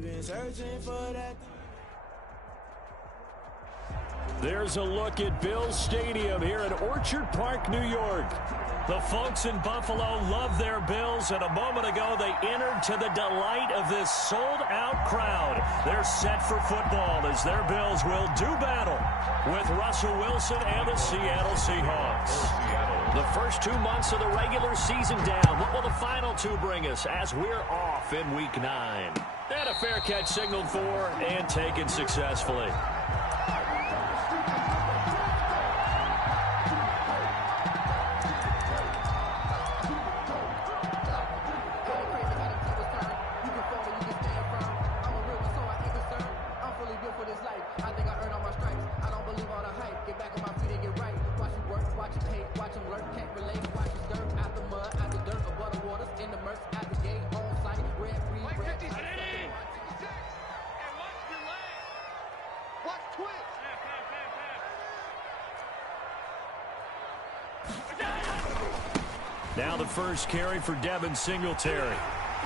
They've been searching for that. There's a look at Bills Stadium here in Orchard Park, New York. The folks in Buffalo love their Bills, and a moment ago they entered to the delight of this sold-out crowd. They're set for football as their Bills will do battle with Russell Wilson and the Seattle Seahawks. The first 2 months of the regular season down. What will the final two bring us as we're off in Week 9? And a fair catch signaled for and taken successfully. Now the first carry for Devin Singletary.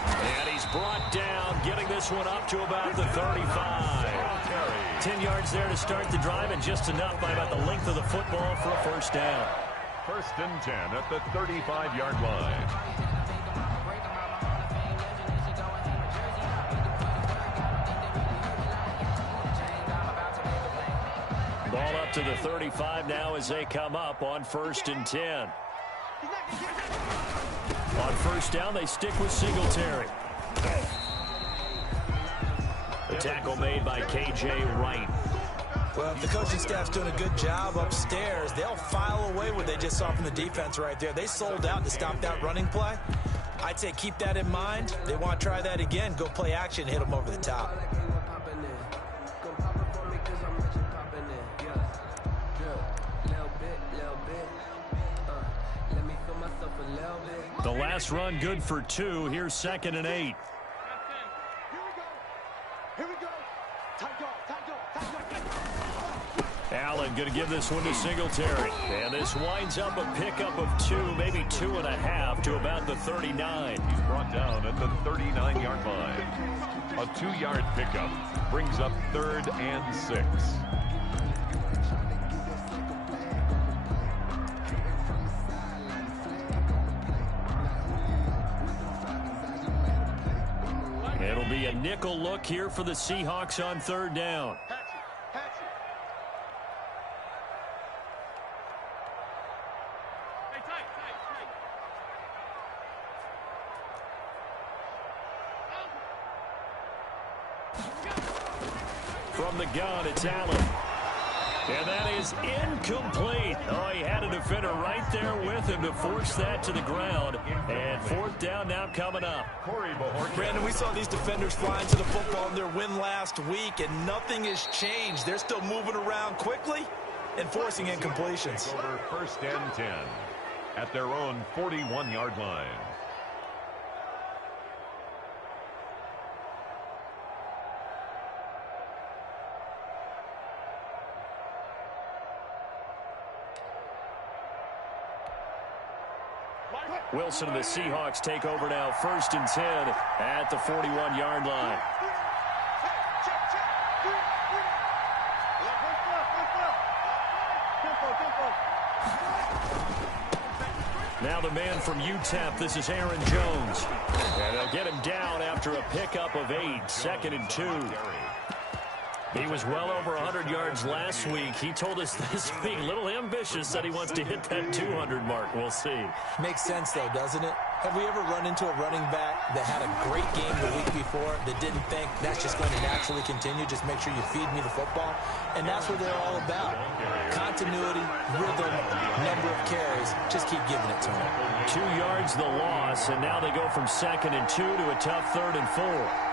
And he's brought down, getting this one up to about the 35. 10 yards there to start the drive, and just enough by about the length of the football for a first down. First and 10 at the 35-yard line. Ball up to the 35 now as they come up on first and 10. On first down, they stick with Singletary. The tackle made by K.J. Wright. Well, if the coaching staff's doing a good job upstairs, they'll file away what they just saw from the defense right there. They sold out to stop that running play. I'd say keep that in mind. They want to try that again. Go play action, hit them over the top. The last run good for 2. Here's 2nd and 8. Allen going to give this one to Singletary. And this winds up a pickup of 2, maybe 2.5 to about the 39. He's brought down at the 39-yard line. A 2-yard pickup brings up 3rd and 6. It'll be a nickel look here for the Seahawks on 3rd down. From the gun, it's Allen. And that is incomplete. Oh, he had a defender right there with him to force that to the ground. And 4th down now coming up. Brandon, we saw these defenders flying to the football in their win last week, and nothing has changed. They're still moving around quickly and forcing incompletions. Over 1st and 10 at their own 41-yard line. Wilson and the Seahawks take over now, 1st and 10 at the 41-yard line. Now the man from UTEP, this is Aaron Jones. And they'll get him down after a pickup of 8, 2nd and 2. He was well over 100 yards last week. He told us this week, a little ambitious, that he wants to hit that 200 mark. We'll see. Makes sense, though, doesn't it? Have we ever run into a running back that had a great game the week before that didn't think that's just going to naturally continue? Just make sure you feed me the football. And that's what they're all about. Continuity, rhythm, number of carries. Just keep giving it to them. 2 yards the loss, and now they go from 2nd and 2 to a tough 3rd and 4.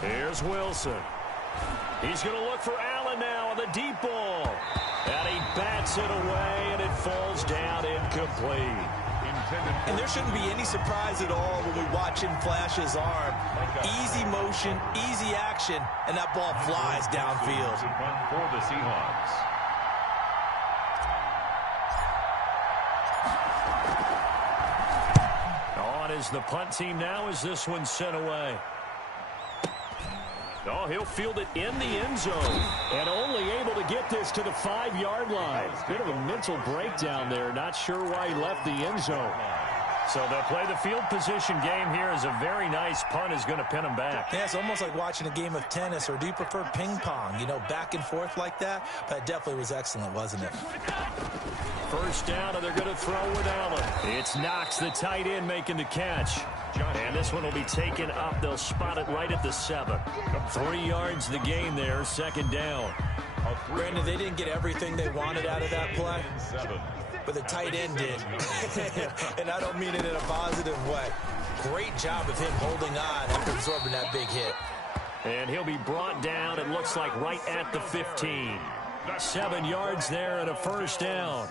Here's Wilson. He's going to look for Allen now on the deep ball. And he bats it away, and it falls down incomplete. And there shouldn't be any surprise at all when we watch him flash his arm. Easy motion, easy action, and that ball flies downfield. For the Seahawks. On is the punt team now as this one's sent away. Oh, he'll field it in the end zone. And only able to get this to the 5-yard line. Bit of a mental breakdown there. Not sure why he left the end zone. So they'll play the field position game here as a very nice punt is going to pin him back. Yeah, it's almost like watching a game of tennis, or do you prefer ping pong? You know, back and forth like that? But it definitely was excellent, wasn't it? First down, and they're going to throw with Allen. It's Knox, the tight end, making the catch. And this one will be taken up. They'll spot it right at the 7. 3 yards the gain there, second down. Brandon, they didn't get everything they wanted out of that play, but the tight end did. And I don't mean it in a positive way. Great job of him holding on after absorbing that big hit. And he'll be brought down, it looks like, right at the 15. 7 yards there and a first down.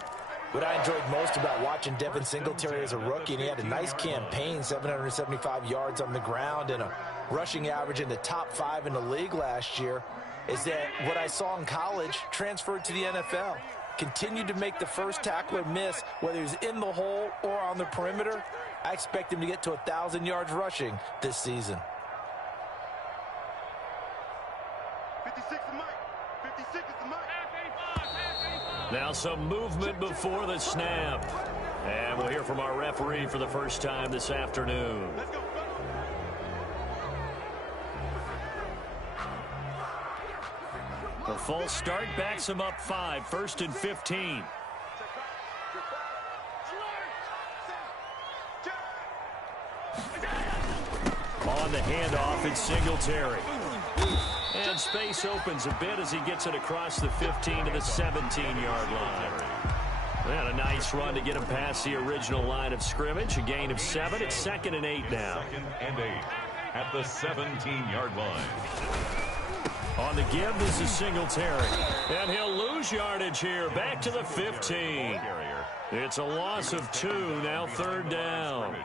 What I enjoyed most about watching Devin Singletary as a rookie, and he had a nice campaign, 775 yards on the ground and a rushing average in the top 5 in the league last year, is that what I saw in college transferred to the NFL. Continued to make the first tackler miss, whether he's in the hole or on the perimeter. I expect him to get to 1,000 yards rushing this season. 56 is Mike. 56 is the Mike. Now some movement before the snap. And we'll hear from our referee for the first time this afternoon. Let's go. The false start backs him up 5, 1st and 15. On the handoff, it's Singletary. And space opens a bit as he gets it across the 15 to the 17-yard line. And a nice run to get him past the original line of scrimmage. A gain of 7. It's 2nd and 8 now. 2nd and 8 at the 17-yard line. On the give, this is Singletary. And he'll lose yardage here. Back to the 15. It's a loss of 2. Now 3rd down.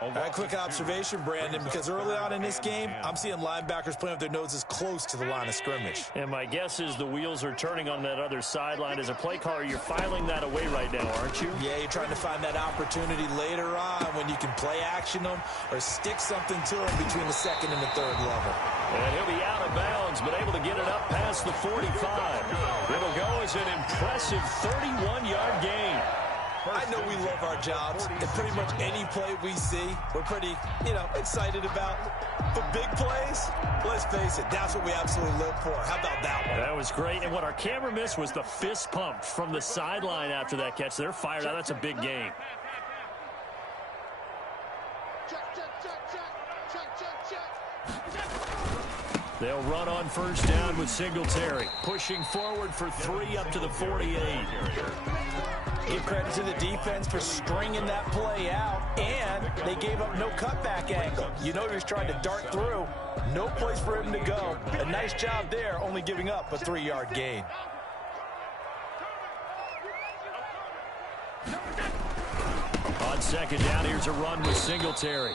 A quick observation, Brandon, because early on in this game, I'm seeing linebackers playing with their noses close to the line of scrimmage. And my guess is the wheels are turning on that other sideline. As a play caller, you're filing that away right now, aren't you? Yeah, you're trying to find that opportunity later on when you can play action them or stick something to them between the 2nd and the 3rd level. And he'll be out of bounds, but able to get it up past the 45. It'll go as an impressive 31-yard gain. I know we love our jobs, and pretty much any play we see, we're pretty, excited about. But big plays, let's face it, that's what we absolutely live for. How about that one? That was great, and what our camera missed was the fist pump from the sideline after that catch. They're fired out. That's a big game. They'll run on first down with Singletary, pushing forward for 3 up to the 48. Give credit to the defense for stringing that play out, and they gave up no cutback angle. You know he was trying to dart through. No place for him to go. A nice job there, only giving up a 3-yard gain. On second down, here's a run with Singletary.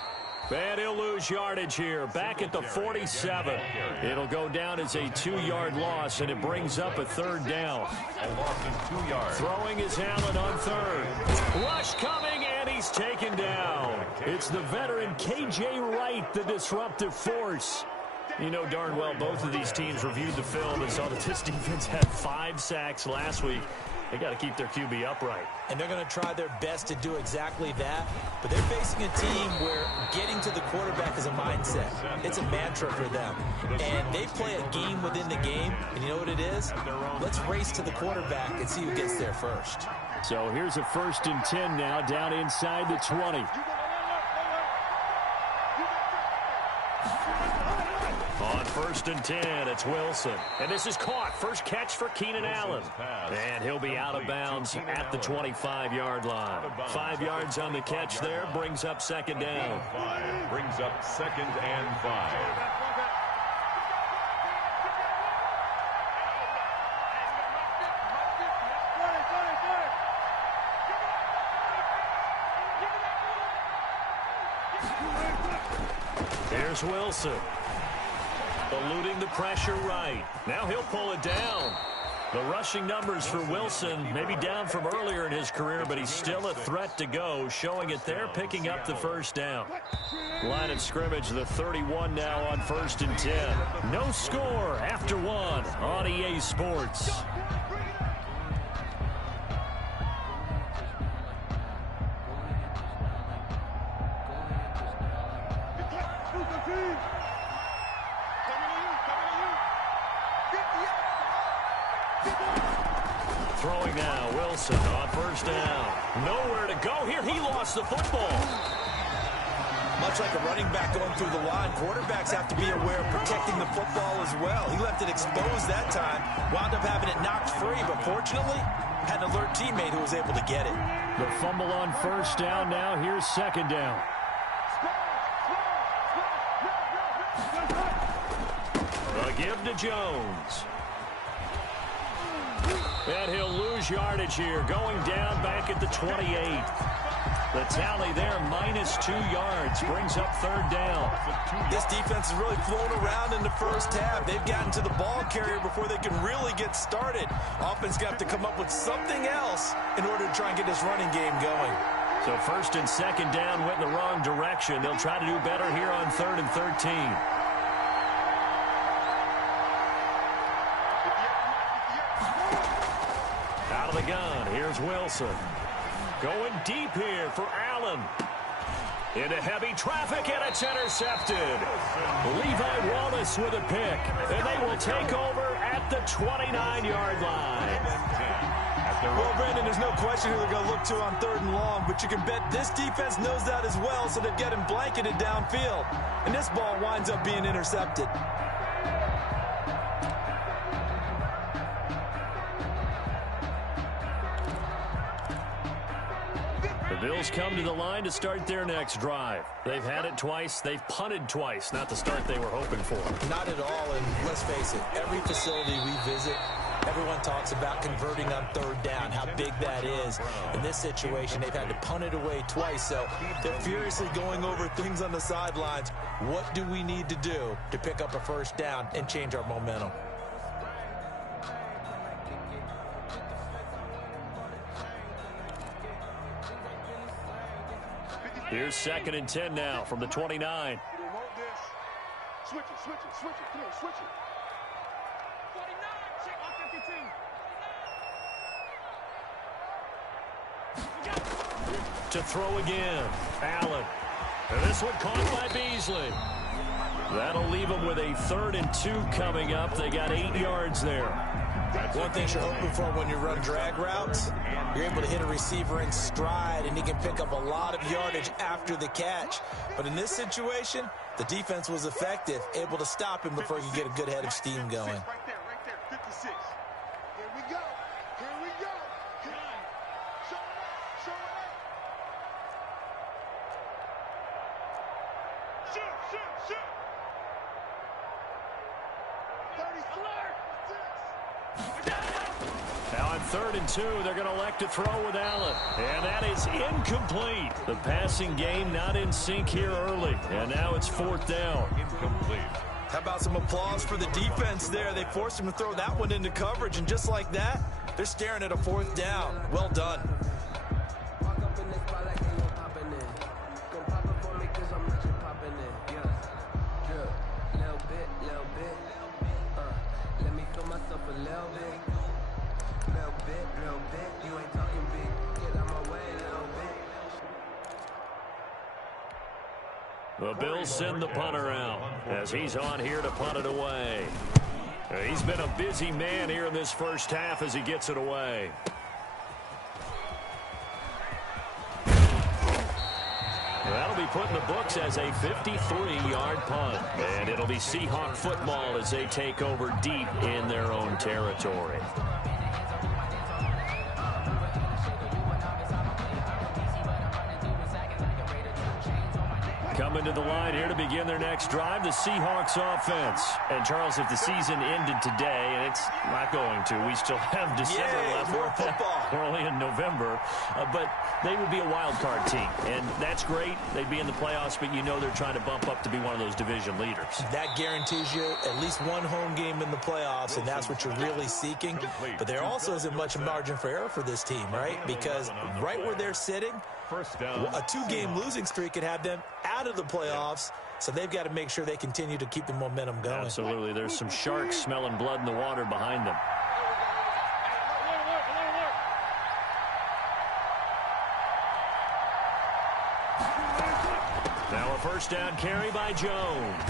And he'll lose yardage here, back at the 47. It'll go down as a 2-yard loss, and it brings up a 3rd down. A loss of 2 yards. Throwing is Allen on 3rd. Rush coming, and he's taken down. It's the veteran K.J. Wright, the disruptive force. You know darn well both of these teams reviewed the film and saw that this defense had 5 sacks last week. They got to keep their QB upright. And they're going to try their best to do exactly that. But they're facing a team where getting to the quarterback is a mindset. It's a mantra for them. And they play a game within the game. And you know what it is? Let's race to the quarterback and see who gets there first. So here's a 1st and 10 now, down inside the 20. On 1st and 10, it's Wilson. And this is caught. First catch for Keenan Allen. And he'll be out of bounds at the 25-yard line. 5 yards on the catch there. Brings up 2nd down. Brings up 2nd and 5. Here's Wilson. Eluding the pressure right. Now he'll pull it down. The rushing numbers for Wilson maybe down from earlier in his career, but he's still a threat to go, showing it there, picking up the first down. Line of scrimmage, the 31 now on 1st and 10. No score after 1 on EA Sports. Throwing now, Wilson on 1st down. Nowhere to go here. He lost the football. Much like a running back going through the line, quarterbacks have to be aware of protecting the football as well. He left it exposed that time, wound up having it knocked free, but fortunately had an alert teammate who was able to get it. The fumble on 1st down now. Here's 2nd down. A give to Jones. And he'll lose yardage here, going down back at the 28. The tally there, -2 yards, brings up 3rd down. This defense has really flown around in the first half. They've gotten to the ball carrier before they can really get started. Offense got to come up with something else in order to try and get this running game going. So 1st and 2nd down went in the wrong direction. They'll try to do better here on 3rd and 13. Out of the gun, here's Wilson. Going deep here for Allen. Into heavy traffic, and it's intercepted. Levi Wallace with a pick, and they will take over at the 29-yard line. Well, Brandon, there's no question who they're going to look to on 3rd and long, but you can bet this defense knows that as well, so they've got him blanketed downfield. And this ball winds up being intercepted. The Bills come to the line to start their next drive. They've had it twice. They've punted twice. Not the start they were hoping for. Not at all, and let's face it, every facility we visit, everyone talks about converting on 3rd down, how big that is. In this situation, they've had to punt it away twice, so they're furiously going over things on the sidelines. What do we need to do to pick up a 1st down and change our momentum? Here's 2nd and 10 now from the 29. Switch it. Come on, switch it. 49, check on 52. To throw again, Allen. And this one caught by Beasley. That'll leave them with a 3rd and 2 coming up. They got 8 yards there. One thing you're hoping for when you run drag routes, you're able to hit a receiver in stride, and he can pick up a lot of yardage after the catch. But in this situation, the defense was effective, able to stop him before he could get a good head of steam going. Right there, 56. Here we go. Show it up. Shoot. 30 alert. Now on 3rd and 2, they're going to elect to throw with Allen. And that is incomplete. The passing game not in sync here early. And now it's 4th down. Incomplete. How about some applause for the defense there? They forced him to throw that one into coverage, and just like that, they're staring at a 4th down. Well done. The Bills send the punter out as he's on here to punt it away. He's been a busy man here in this first half as he gets it away. That'll be put in the books as a 53-yard punt. And it'll be Seahawk football as they take over deep in their own territory. Coming coming to the line here to begin their next drive, the Seahawks offense. And, Charles, if the season ended today, and it's not going to, we still have December left. More football. We're only in November. But they would be a wild card team, and that's great. They'd be in the playoffs, but you know they're trying to bump up to be one of those division leaders. That guarantees you at least one home game in the playoffs, and that's what you're really seeking. But there also isn't much margin for error for this team, right? Because right where they're sitting, a two-game losing streak could have them out of the playoffs, so they've got to make sure they continue to keep the momentum going. Absolutely. There's some sharks smelling blood in the water behind them. Now a first down carry by Jones.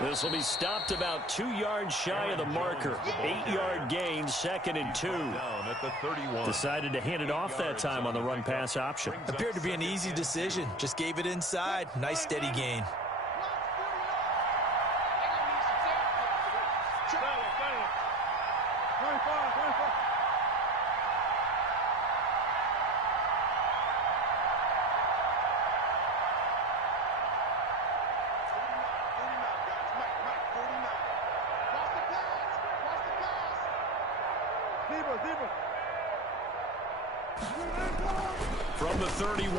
This will be stopped about 2 yards shy of the marker. 8-yard gain, 2nd and 2. At the 31. Decided to hand it off that time on the run-pass option. Appeared to be an easy decision. Just gave it inside. Nice steady gain. From the 31,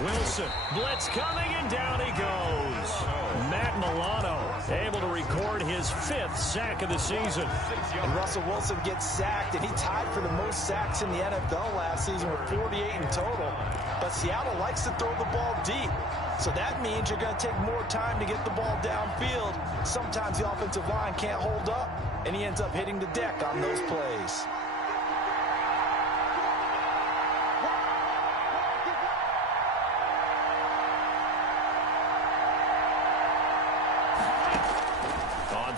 Wilson, blitz coming, and down he goes. Matt Milano able to record his 5th sack of the season. And Russell Wilson gets sacked, and he tied for the most sacks in the NFL last season with 48 in total. But Seattle likes to throw the ball deep, so that means you're going to take more time to get the ball downfield. Sometimes the offensive line can't hold up, and he ends up hitting the deck on those plays.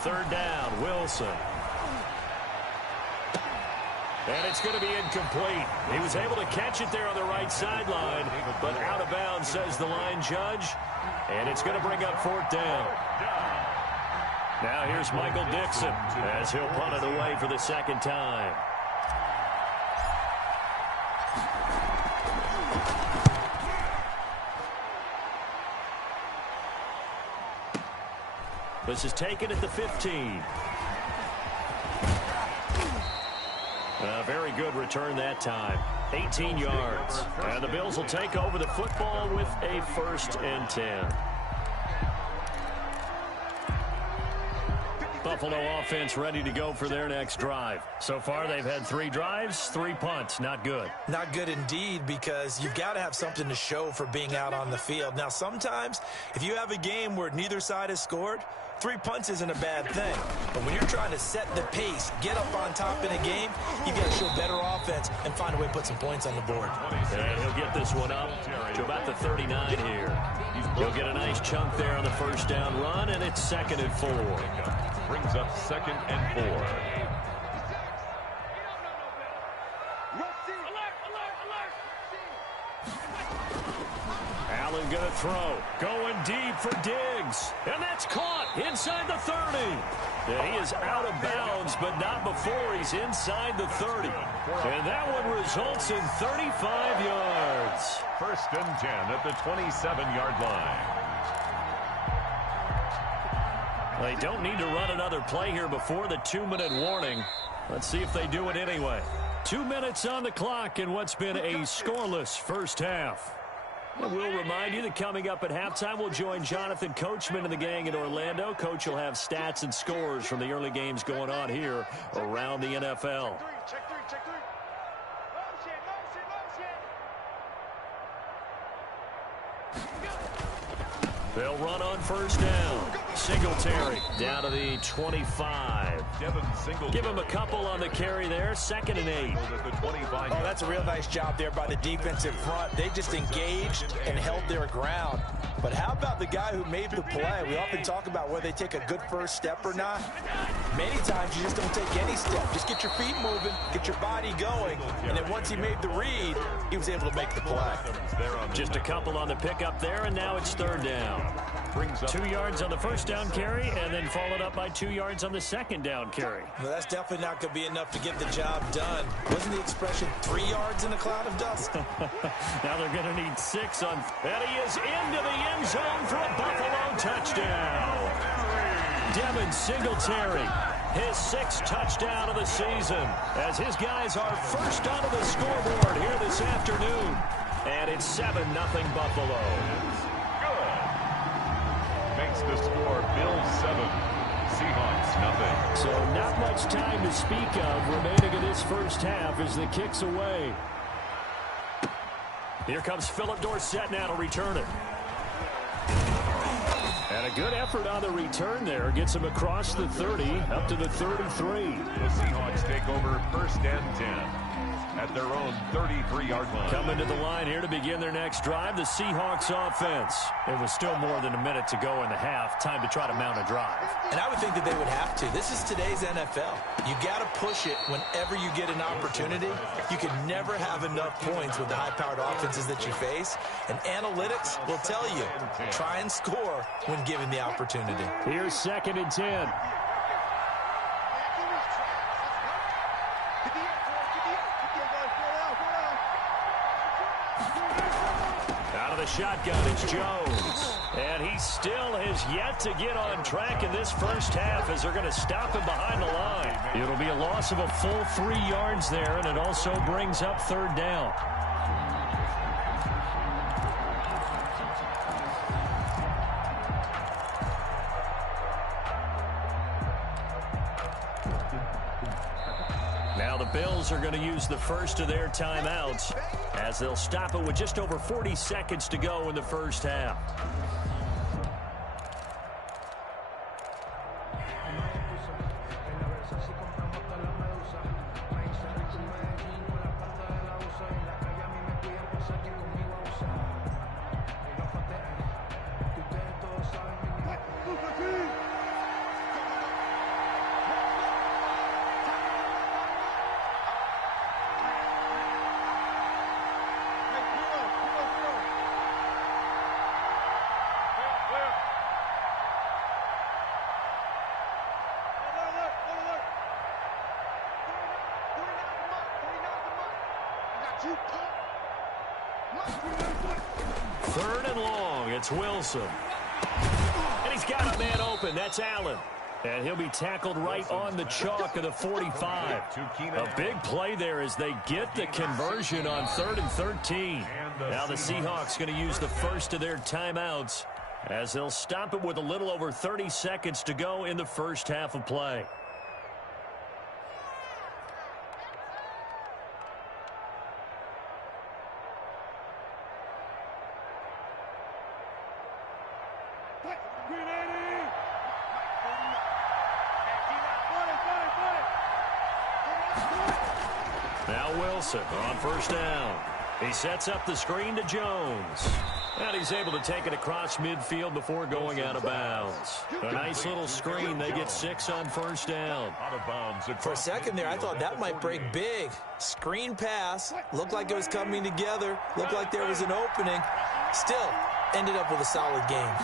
Third down, Wilson. And it's going to be incomplete. He was able to catch it there on the right sideline, but out of bounds, says the line judge. And it's going to bring up 4th down. Now here's Michael Dixon as he'll punt it away for the 2nd time. This is taken at the 15. A very good return that time. 18 yards. And the Bills will take over the football with a 1st and 10. Buffalo offense ready to go for their next drive. So far, they've had 3 drives, 3 punts. Not good. Not good indeed, because you've got to have something to show for being out on the field. Now, sometimes, if you have a game where neither side has scored, 3 punts isn't a bad thing. But when you're trying to set the pace, get up on top in a game, you've got to show better offense and find a way to put some points on the board. And he'll get this one up to about the 39 here. He'll get a nice chunk there on the first down run, and it's 2nd and 4. Brings up 2nd and 4. Allen going to throw. Going deep for Diggs. And that's caught inside the 30. Yeah, he is out of bounds, but not before he's inside the 30. And that one results in 35 yards. 1st and 10 at the 27-yard line. They don't need to run another play here before the 2-minute warning. Let's see if they do it anyway. 2 minutes on the clock in what's been a scoreless first half. And we'll remind you that coming up at halftime, we'll join Jonathan Coachman and the gang in Orlando. Coach will have stats and scores from the early games going on here around the NFL. They'll run on first down. Singletary down to the 25. Give him a couple on the carry there. 2nd and 8. Oh, that's a real nice job there by the defensive front. They just engaged and held their ground. But how about the guy who made the play? We often talk about whether they take a good first step or not. Many times you just don't take any step. Just get your feet moving, get your body going. And then once he made the read, he was able to make the play. Just a couple on the pickup there, and now it's 3rd down. 2 yards on the first down carry and then followed up by 2 yards on the second down carry. Well, that's definitely not going to be enough to get the job done. Wasn't the expression 3 yards in a cloud of dust? Now they're going to need 6 on. And he is into the end zone for a Buffalo touchdown. Devin Singletary, his 6th touchdown of the season, as his guys are first onto the scoreboard here this afternoon. And it's 7-0 Buffalo. Good. Makes the score Bills 7, Seahawks nothing. So not much time to speak of remaining in this first half as the kick's away. Here comes Philip Dorsett now to return it. And a good effort on the return there. Gets him across the 30, up to the 33. The Seahawks take over 1st and 10 at their own 33-yard line. Coming to the line here to begin their next drive, the Seahawks offense. It was still more than a minute to go in the half. Time to try to mount a drive. And I would think that they would have to. This is today's NFL. You got to push it whenever you get an opportunity. You can never have enough points with the high-powered offenses that you face. And analytics will tell you, try and score when given the opportunity. Here's 2nd and 10. Out of the shotgun, it's Jones. And he still has yet to get on track in this first half as they're going to stop him behind the line. It'll be a loss of a full 3 yards there, and it also brings up 3rd down. Now the Bills are going to use the first of their timeouts as they'll stop it with just over 40 seconds to go in the first half. Third and long, it's Wilson. And he's got a man open, that's Allen. And he'll be tackled right on the chalk of the 45. A big play there as they get the conversion on 3rd and 13. Now the Seahawks going to use the first of their timeouts as they'll stop it with a little over 30 seconds to go in the first half of play. Now Wilson on 1st down. He sets up the screen to Jones. And he's able to take it across midfield before going out of bounds. A nice little screen. They get 6 on 1st down. For a second there, I thought that might break big. Screen pass. Looked like it was coming together. Looked like there was an opening. Still, ended up with a solid game.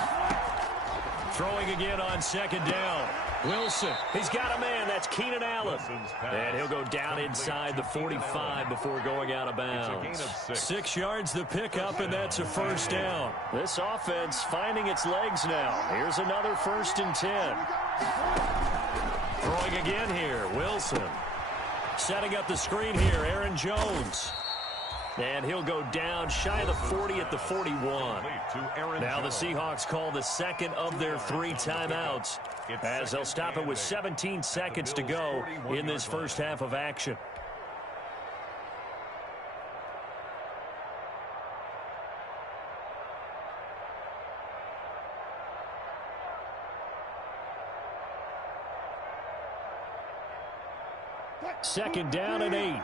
Throwing again on 2nd down. Wilson, he's got a man. That's Keenan Allen. And he'll go down inside the 45 before going out of bounds. 6 yards the pickup, and that's a 1st down. This offense finding its legs now. Here's another 1st and 10. Throwing again here, Wilson. Setting up the screen here, Aaron Jones. And he'll go down shy of the 40 at the 41. Now the Seahawks call the second of their 3 timeouts as they'll stop it with 17 seconds to go in this first half of action. Second down and 8.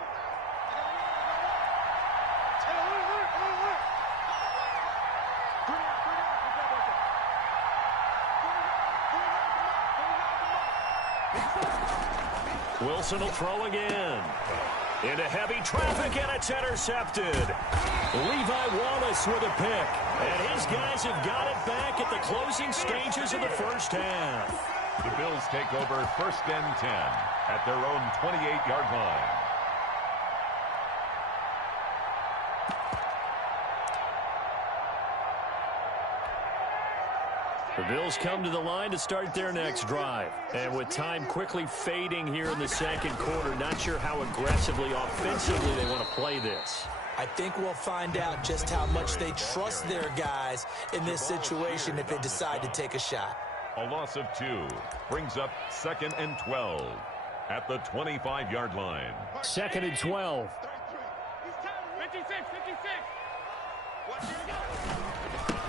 Wilson will throw again. Into heavy traffic, and it's intercepted. Levi Wallace with a pick. And his guys have got it back at the closing stages of the first half. The Bills take over 1st and 10 at their own 28-yard line. The Bills come to the line to start their next drive. And with time quickly fading here in the second quarter, not sure how aggressively, offensively they want to play this. I think we'll find out just how much they trust their guys in this situation if they decide to take a shot. A loss of 2 brings up 2nd and 12 at the 25-yard line. 2nd and 12. 56.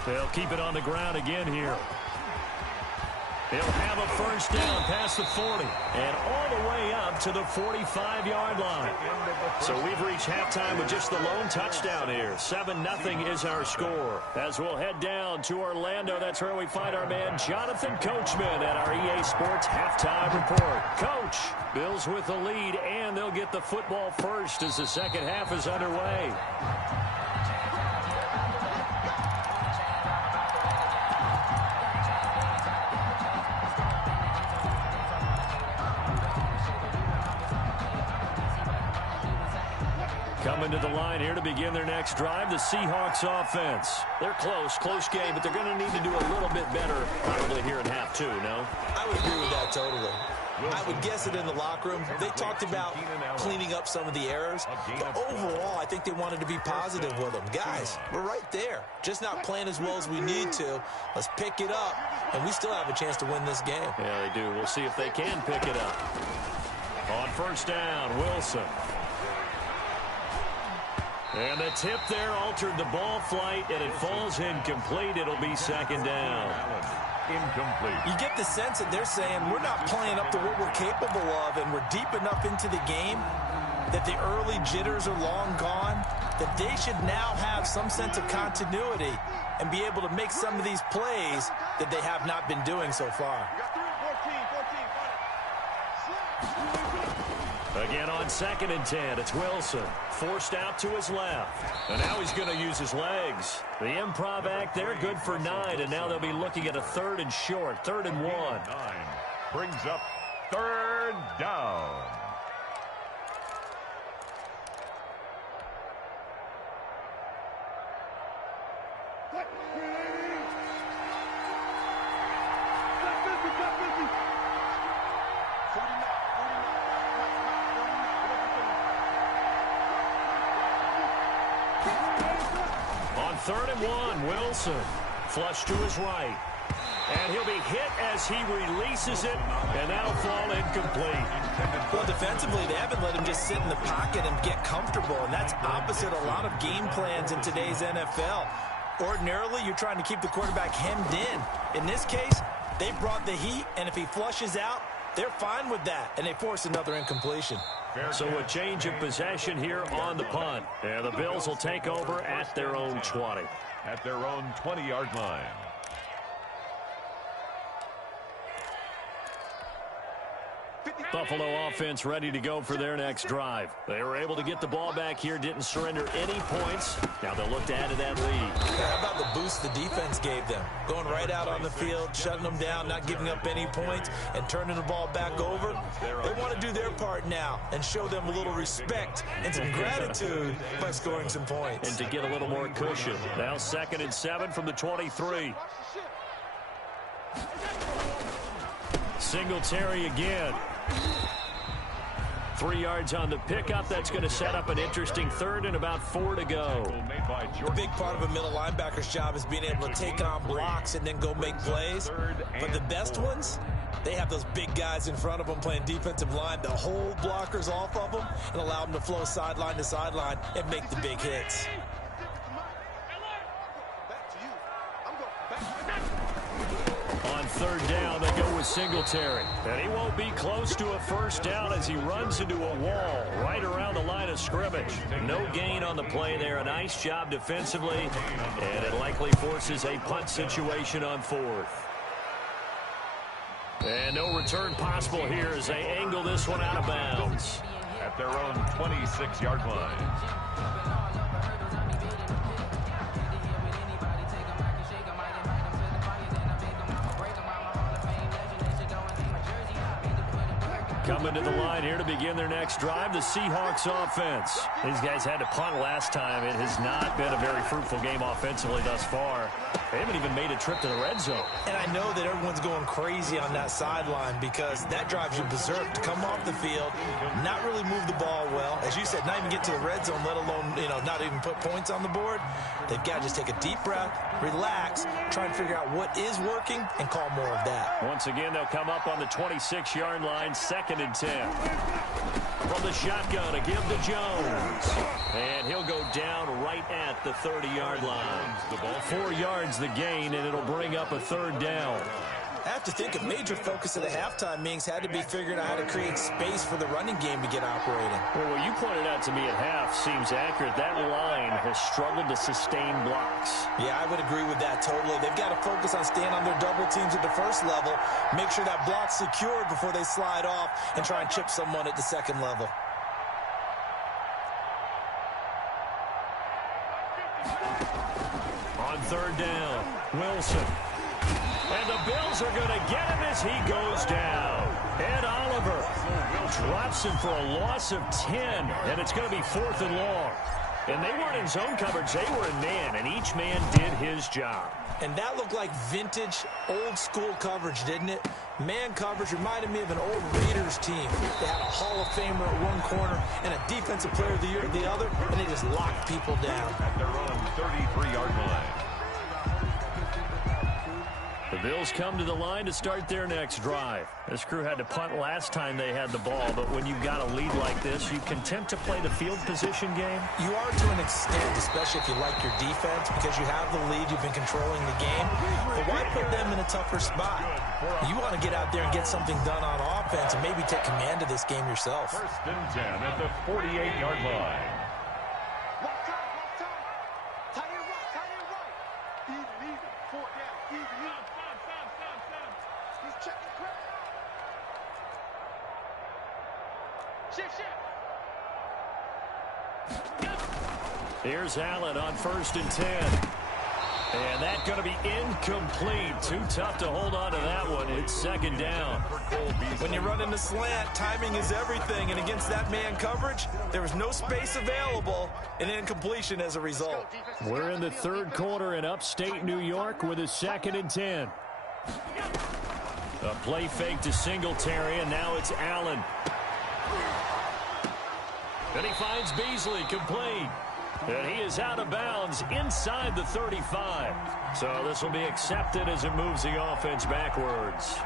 They'll keep it on the ground again here. They'll have a first down past the 40 and all the way up to the 45-yard line. So we've reached halftime with just the lone touchdown here. 7-0 is our score. As we'll head down to Orlando, that's where we find our man Jonathan Coachman at our EA Sports Halftime Report. Coach, Bills with the lead, and they'll get the football first as the second half is underway. Coming to the line here to begin their next drive, the Seahawks offense. They're close game, but they're going to need to do a little bit better probably here in half 2, no? I would agree with that totally. I would guess it in the locker room. They talked about cleaning up some of the errors, but overall, I think they wanted to be positive with them. Guys, we're right there. Just not playing as well as we need to. Let's pick it up, and we still have a chance to win this game. Yeah, they do. We'll see if they can pick it up. On first down, Wilson. And the tip there altered the ball flight, and it falls incomplete. It'll be second down. Incomplete. You get the sense that they're saying we're not playing up to what we're capable of, and we're deep enough into the game that the early jitters are long gone, that they should now have some sense of continuity and be able to make some of these plays that they have not been doing so far. Again on 2nd and 10, it's Wilson. Forced out to his left. And now he's going to use his legs. The improv act there, good for 9, and now they'll be looking at a 3rd and short, 3rd and 1. 9 brings up 3rd down. On 3rd and 1, Wilson. Flush to his right. And he'll be hit as he releases it, and that'll fall incomplete. Well, defensively, they haven't let him just sit in the pocket and get comfortable, and that's opposite a lot of game plans in today's NFL. Ordinarily, you're trying to keep the quarterback hemmed in. In this case, they brought the heat, and if he flushes out, they're fine with that, and they force another incompletion. So a change of possession here on the punt. And the Bills will take over at their own 20. At their own 20-yard line. Buffalo offense ready to go for their next drive. They were able to get the ball back here, didn't surrender any points. Now they'll look to add to that lead. How about the boost the defense gave them? Going right out on the field, shutting them down, not giving up any points, and turning the ball back over. They want to do their part now and show them a little respect and some gratitude by scoring some points. And to get a little more cushion. Now 2nd and 7 from the 23. Singletary again. 3 yards on the pickup. That's going to set up an interesting 3rd and about 4 to go. A big part of a middle linebacker's job is being able to take on blocks and then go make plays. But the best ones, they have those big guys in front of them playing defensive line to hold blockers off of them and allow them to flow sideline to sideline and make the big hits. On 3rd down, they go with Singletary. And he won't be close to a first down as he runs into a wall right around the line of scrimmage. No gain on the play there. A nice job defensively. And it likely forces a punt situation on 4th. And no return possible here as they angle this one out of bounds. At their own 26-yard line. Coming to the line here to begin their next drive, the Seahawks offense. These guys had to punt last time. It has not been a very fruitful game offensively thus far. They haven't even made a trip to the red zone. And I know that everyone's going crazy on that sideline because that drives you berserk to come off the field, not really move the ball well. As you said, not even get to the red zone, let alone, not even put points on the board. They've got to just take a deep breath, relax, try and figure out what is working, and call more of that. Once again, they'll come up on the 26-yard line, 2nd and 10. From the shotgun, a give to Jones. And he'll go down right at the 30-yard line. 4 yards the gain, and it'll bring up a 3rd down. I have to think a major focus of the halftime meetings had to be figuring out how to create space for the running game to get operating. Well, what you pointed out to me at half seems accurate. That line has struggled to sustain blocks. Yeah, I would agree with that totally. They've got to focus on staying on their double teams at the first level, make sure that block's secured before they slide off, and try and chip someone at the second level. On 3rd down, Wilson. And the Bills are going to get him as he goes down. Ed Oliver drops him for a loss of 10, and it's going to be 4th and long. And they weren't in zone coverage. They were in man, and each man did his job. And that looked like vintage, old-school coverage, didn't it? Man coverage reminded me of an old Raiders team. They had a Hall of Famer at one corner and a Defensive Player of the Year at the other, and they just locked people down. At their own 33-yard line. The Bills come to the line to start their next drive. This crew had to punt last time they had the ball, but when you've got a lead like this, you content to play the field position game? You are to an extent, especially if you like your defense, because you have the lead, you've been controlling the game. But why put them in a tougher spot? You want to get out there and get something done on offense and maybe take command of this game yourself. 1st and 10 at the 48-yard line. Here's Allen on 1st and 10. And that's going to be incomplete. Too tough to hold on to that one. It's 2nd down. When you run in the slant, timing is everything. And against that man coverage, there was no space available, and incompletion as a result. We're in the 3rd quarter in upstate New York with a 2nd and 10. A play fake to Singletary, and now it's Allen. And he finds Beasley complete. And he is out of bounds inside the 35. So this will be accepted as it moves the offense backwards.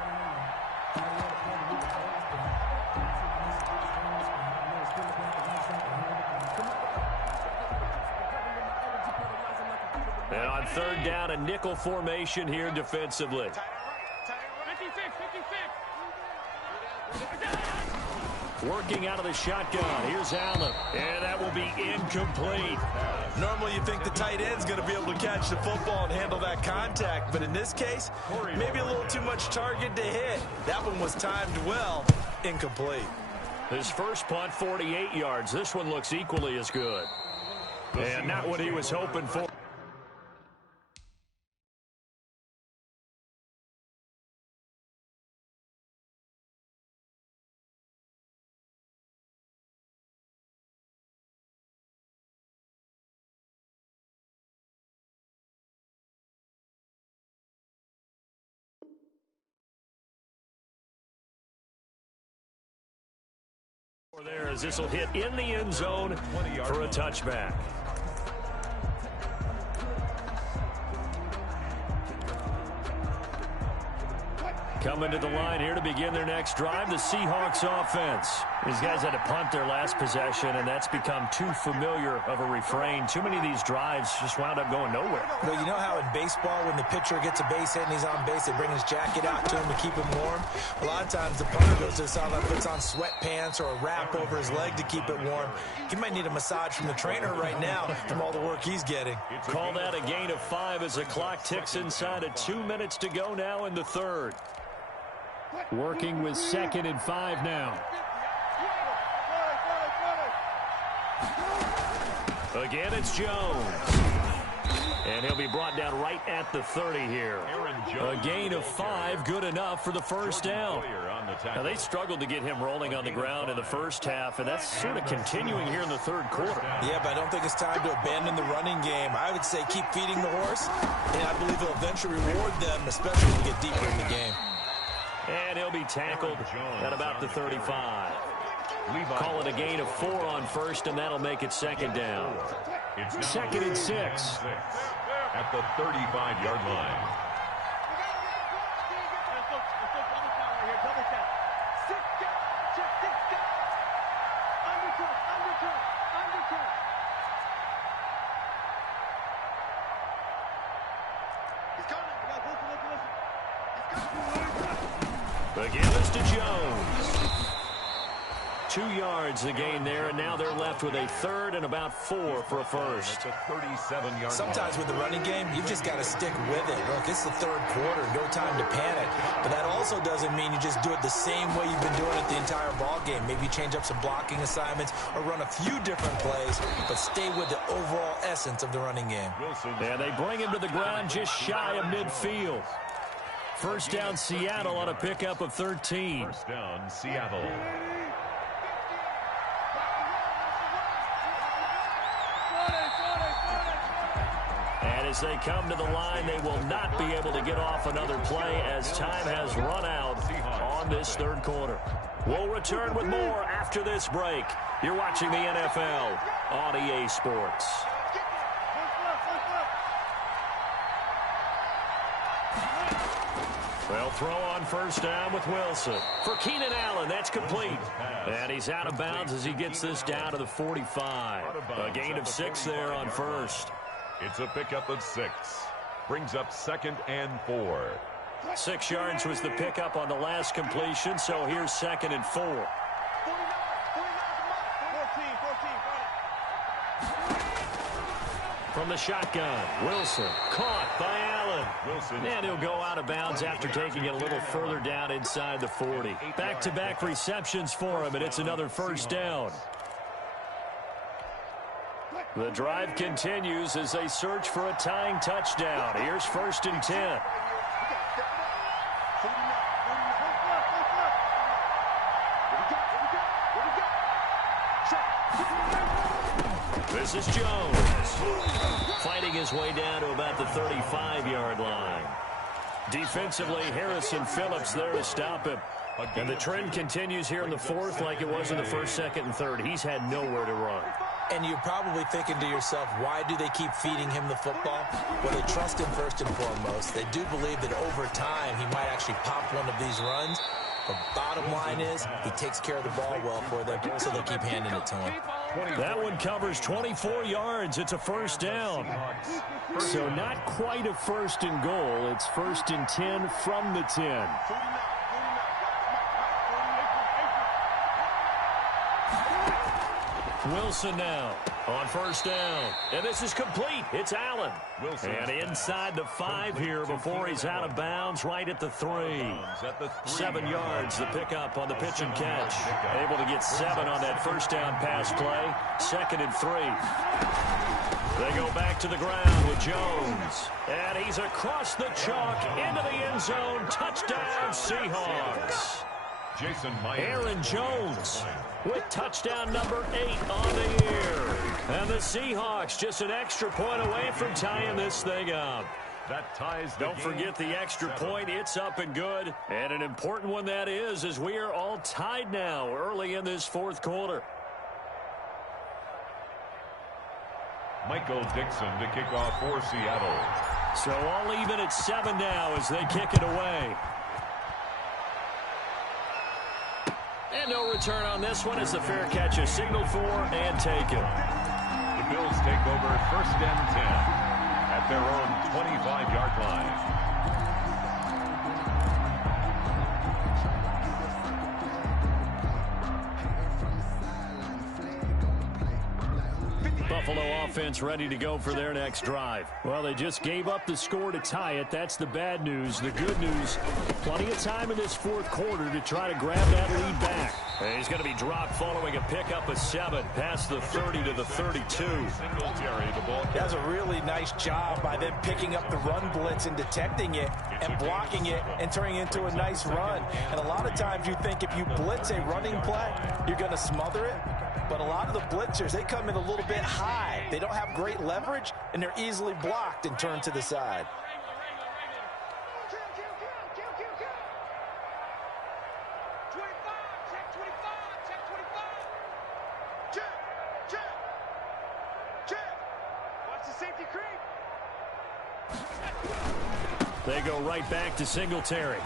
And on 3rd down, a nickel formation here defensively. Working out of the shotgun. Here's Allen. And that will be incomplete. Normally you think the tight end's going to be able to catch the football and handle that contact. But in this case, maybe a little too much target to hit. That one was timed well. Incomplete. His first punt, 48 yards. This one looks equally as good. And not what he was hoping for. There as this will hit in the end zone for a touchback. Coming to the line here to begin their next drive, the Seahawks offense. These guys had to punt their last possession, and that's become too familiar of a refrain. Too many of these drives just wound up going nowhere. Well, you know how in baseball, when the pitcher gets a base hit and he's on base, they bring his jacket out to him to keep him warm? A lot of times the punter goes to the sideline, puts on sweatpants or a wrap over his leg to keep it warm. He might need a massage from the trainer right now from all the work he's getting. Call that a gain of 5 as the clock ticks inside of 2 minutes to go now in the 3rd. Working with 2nd and 5 now. Again, it's Jones. And he'll be brought down right at the 30 here. A gain of 5, good enough for the first down. Now, they struggled to get him rolling on the ground in the first half, and that's sort of continuing here in the third quarter. Yeah, but I don't think it's time to abandon the running game. I would say keep feeding the horse, and I believe he'll eventually reward them, especially when we get deeper in the game. And he'll be tackled at about the 35. Call it a gain of 4 on first, and that'll make it second down. Second and 6. At the 35-yard line. The give is to Jones. 2 yards the gain there, and now they're left with a third and about 4 for a first. Sometimes with the running game, you've just got to stick with it. Look, it's the third quarter, no time to panic. But that also doesn't mean you just do it the same way you've been doing it the entire ball game. Maybe change up some blocking assignments or run a few different plays, but stay with the overall essence of the running game. Yeah, they bring him to the ground just shy of midfield. First down, Seattle on a pickup of 13. First down, Seattle. And as they come to the line, they will not be able to get off another play as time has run out on this third quarter. We'll return with more after this break. You're watching the NFL on EA Sports. They'll throw on first down with Wilson. For Keenan Allen, that's complete. And he's out of bounds as he gets this down to the 45. A gain of 6 there on first. It's a pickup of 6. Brings up second and 4. 6 yards was the pickup on the last completion, so here's second and 4. From the shotgun, Wilson caught by Allen. And he'll go out of bounds after taking it a little further down inside the 40. Back-to-back receptions for him, and it's another first down. The drive continues as they search for a tying touchdown. Here's first and 10. This is Jones, fighting his way down to about the 35-yard line. Defensively, Harrison Phillips there to stop him. And the trend continues here in the fourth like it was in the first, second, and third. He's had nowhere to run. And you're probably thinking to yourself, why do they keep feeding him the football? Well, they trust him first and foremost. They do believe that over time he might actually pop one of these runs. But bottom line is, he takes care of the ball well for them, so they keep handing it to him. That one covers 24 yards. It's a first down. So not quite a first and goal. It's first and 10 from the 10. Wilson now on first down. And this is complete. It's Allen. And inside the 5 here before he's out of bounds right at the 3. 7 yards, the pickup on the pitch and catch. Able to get 7 on that first down pass play. Second and 3. They go back to the ground with Jones. And he's across the chalk into the end zone. Touchdown, Seahawks. Aaron Jones with touchdown number 8 on the year. And the Seahawks just an extra point away from tying this thing up. That ties. Don't forget the extra point. It's up and good. And an important one that is, as we are all tied now early in this fourth quarter. Michael Dixon to kick off for Seattle. So all even at 7 now as they kick it away. And no return on this one as the fair catch is signaled for and taken. The Bills take over first and 10 at their own 25-yard line. Buffalo offense ready to go for their next drive. Well, they just gave up the score to tie it. That's the bad news. The good news, plenty of time in this fourth quarter to try to grab that lead back. And he's going to be dropped following a pickup of 7 past the 30 to the 32. That's a really nice job by them picking up the run blitz and detecting it and blocking it and turning it into a nice run. And a lot of times you think if you blitz a running play, you're going to smother it. But a lot of the blitzers, they come in a little bit high. They don't have great leverage, and they're easily blocked and turned to the side. They go right back to Singletary.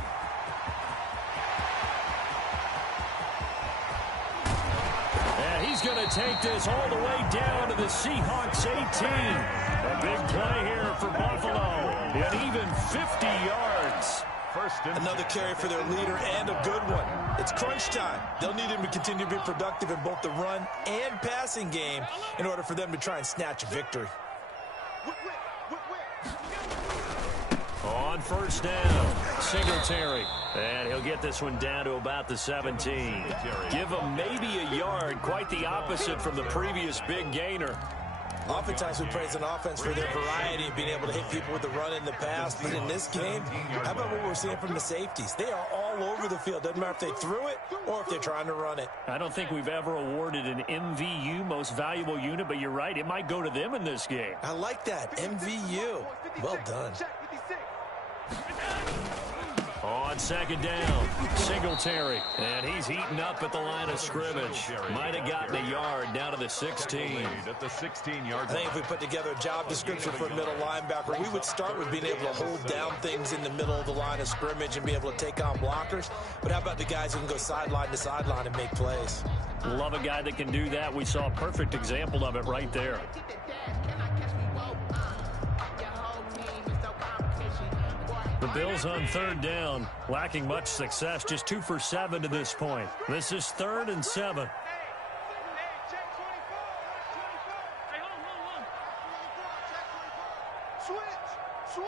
And he's going to take this all the way down to the Seahawks 18. A big play here for Buffalo. An even 50 yards. Another carry for their leader and a good one. It's crunch time. They'll need him to continue to be productive in both the run and passing game in order for them to try and snatch a victory. On first down, Singletary. And he'll get this one down to about the 17. Give him maybe a yard, quite the opposite from the previous big gainer. Oftentimes we praise an offense for their variety of being able to hit people with the run in the past. But in this game, how about what we're seeing from the safeties? They are all over the field. Doesn't matter if they threw it or if they're trying to run it. I don't think we've ever awarded an MVU, most valuable unit, but you're right. It might go to them in this game. I like that. MVU. Well done. On second down, Singletary. And he's heating up at the line of scrimmage. Might have gotten a yard down to the 16. At the 16-yard I think if we put together a job description for a middle linebacker, we would start with being able to hold down things in the middle of the line of scrimmage and be able to take on blockers. But how about the guys who can go sideline to sideline and make plays? Love a guy that can do that. We saw a perfect example of it right there. The Bills on third down, lacking much success, just 2 for 7 to this point. This is 3rd and 7. Switch.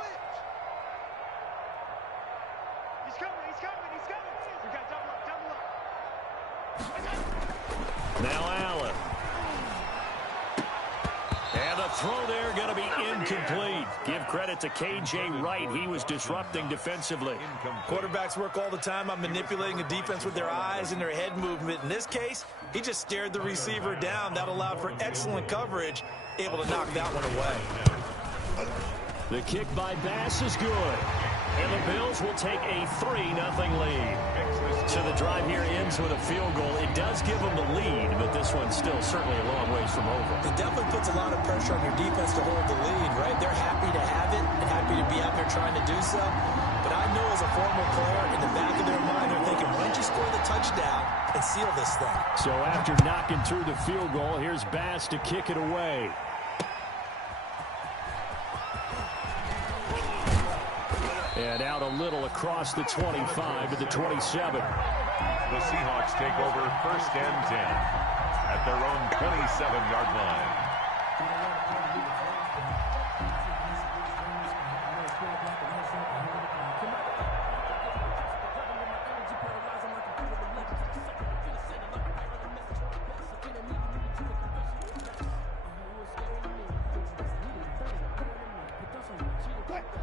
He's coming. You got double up. Now Allen. And the throw there going to be incomplete. Give credit to K.J. Wright. He was disrupting defensively. Quarterbacks work all the time on manipulating the defense with their eyes and their head movement. In this case, he just stared the receiver down. That allowed for excellent coverage, able to knock that one away. The kick by Bass is good. And the Bills will take a 3-0 lead. So the drive here ends with a field goal. It does give them the lead, but this one's still certainly a long ways from over. It definitely puts a lot of pressure on your defense to hold the lead, right? They're happy to have it and happy to be out there trying to do so. But I know as a former player, in the back of their mind, they're thinking, why don't you score the touchdown and seal this thing? So after knocking through the field goal, here's Bass to kick it away. And out a little across the 25 to the 27. The Seahawks take over 1st and 10 at their own 27-yard line.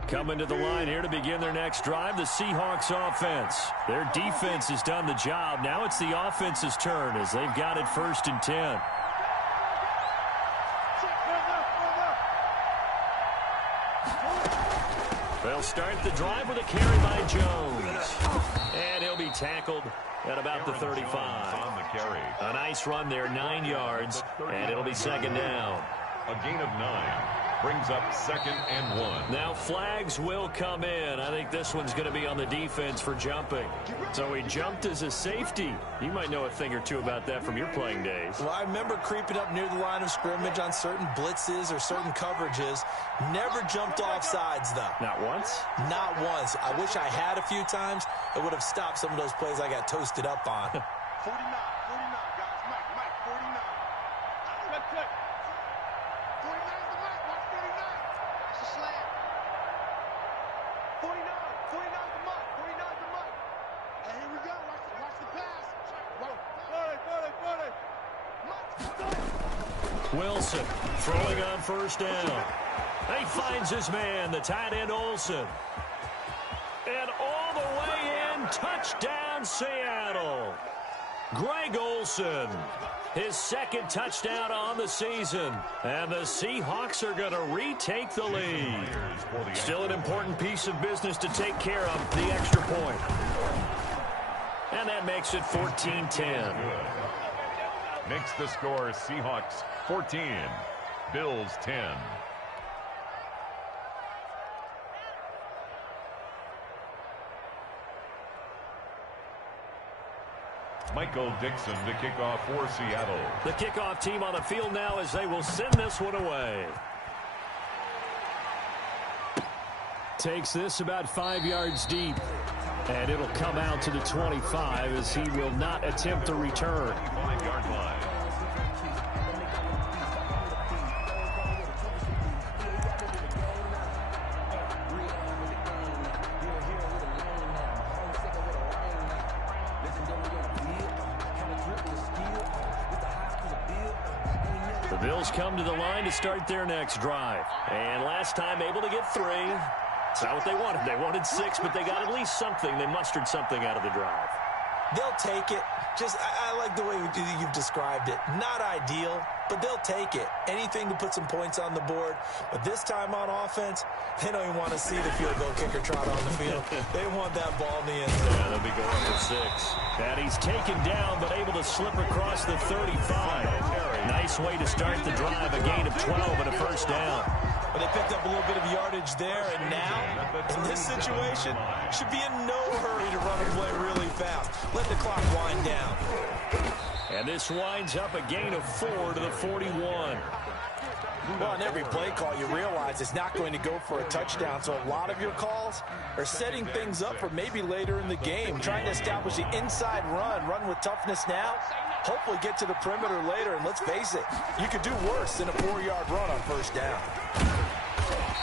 Coming to the line here to begin their next drive, the Seahawks offense. Their defense has done the job. Now it's the offense's turn as they've got it 1st and 10. They'll start the drive with a carry by Jones. And he'll be tackled at about the 35. On the carry. A nice run there, 9 yards, and it'll be 2nd down. A gain of 9. Brings up 2nd and 1. Now flags will come in. I think this one's going to be on the defense for jumping. So he jumped as a safety. You might know a thing or two about that from your playing days. Well, I remember creeping up near the line of scrimmage on certain blitzes or certain coverages. Never jumped off sides, though. Not once? Not once. I wish I had a few times. It would have stopped some of those plays I got toasted up on. 49, guys. Mike, 49. Quick. 49 is the Mike. Watch 49. It's a slam. 49 is the Mike. 49 is the Mike. And here we go. Watch the pass. Wilson throwing on first down. He finds his man, the tight end Olsen. And all the way in, touchdown Seattle. Greg Olsen, his second touchdown on the season. And the Seahawks are going to retake the lead. Still an important piece of business to take care of, the extra point. And that makes it 14-10. Makes the score Seahawks 14, Bills 10. Michael Dixon to kick off for Seattle. The kickoff team on the field now as they will send this one away. Takes this about 5 yards deep. And it'll come out to the 25 as he will not attempt to return. 5-yard line. The Bills come to the line to start their next drive. And last time able to get 3. It's not what they wanted. They wanted 6, but they got at least something. They mustered something out of the drive. They'll take it. I like the way you've described it. Not ideal, but they'll take it. Anything to put some points on the board. But this time on offense, they don't even want to see the field goal kicker trot on the field. They want that ball in the end zone. Yeah, they'll be going for 6. And he's taken down, but able to slip across the 35. Nice way to start the drive. A gain of 12 and a first down. But they picked up a little bit of yardage there, and now, in this situation, should be in no hurry to run a play really fast. Let the clock wind down. And this winds up a gain of 4 to the 41. Well, on every play call, you realize it's not going to go for a touchdown, so a lot of your calls are setting things up for maybe later in the game, trying to establish the inside run with toughness now, hopefully get to the perimeter later, and let's face it, you could do worse than a 4-yard run on first down.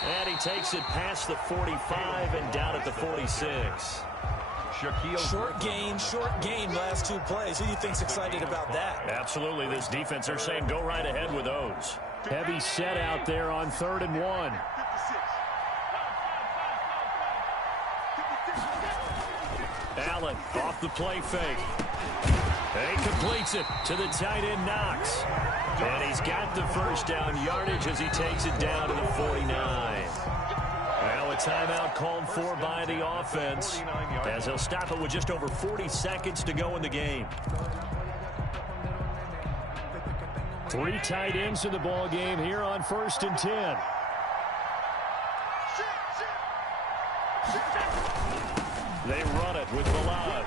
And he takes it past the 45 and down at the 46. Short gain last 2 plays. Who do you think's excited about that? Absolutely. This defense, they're saying go right ahead with those. Heavy set out there on 3rd and 1. Allen off the play fake. And he completes it to the tight end Knox. And he's got the first down yardage as he takes it down to the 49. Now a timeout called for by the offense as they'll stop it with just over 40 seconds to go in the game. 3 tight ends in the ball game here on 1st and 10. They run it with Balaj.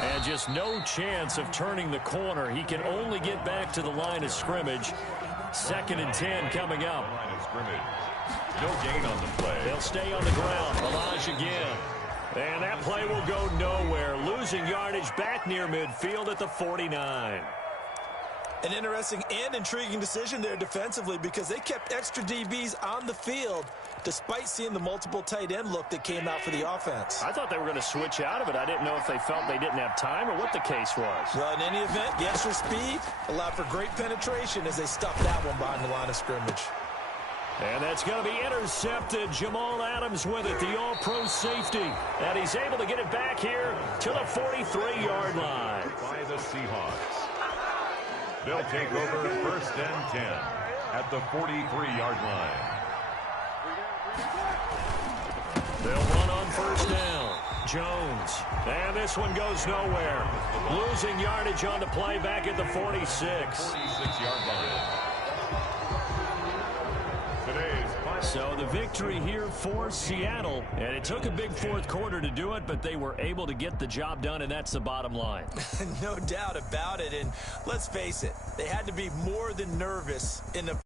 And just no chance of turning the corner. He can only get back to the line of scrimmage. 2nd and 10 coming up. Line of scrimmage. No gain on the play. They'll stay on the ground. Balaj again. And that play will go nowhere. Losing yardage back near midfield at the 49. An interesting and intriguing decision there defensively because they kept extra DBs on the field despite seeing the multiple tight end look that came out for the offense. I thought they were going to switch out of it. I didn't know if they felt they didn't have time or what the case was. Well, in any event, the extra speed allowed for great penetration as they stuffed that one behind the line of scrimmage. And that's going to be intercepted. Jamal Adams with it, the all-pro safety. And he's able to get it back here to the 43-yard line. By the Seahawks. They'll take over 1st and 10 at the 43-yard line. They'll run on 1st down. Jones. And this one goes nowhere. Losing yardage on the play back at the 46. 46-yard line. So the victory here for Seattle, and it took a big 4th quarter to do it, but they were able to get the job done, and that's the bottom line. No doubt about it, and let's face it, they had to be more than nervous in the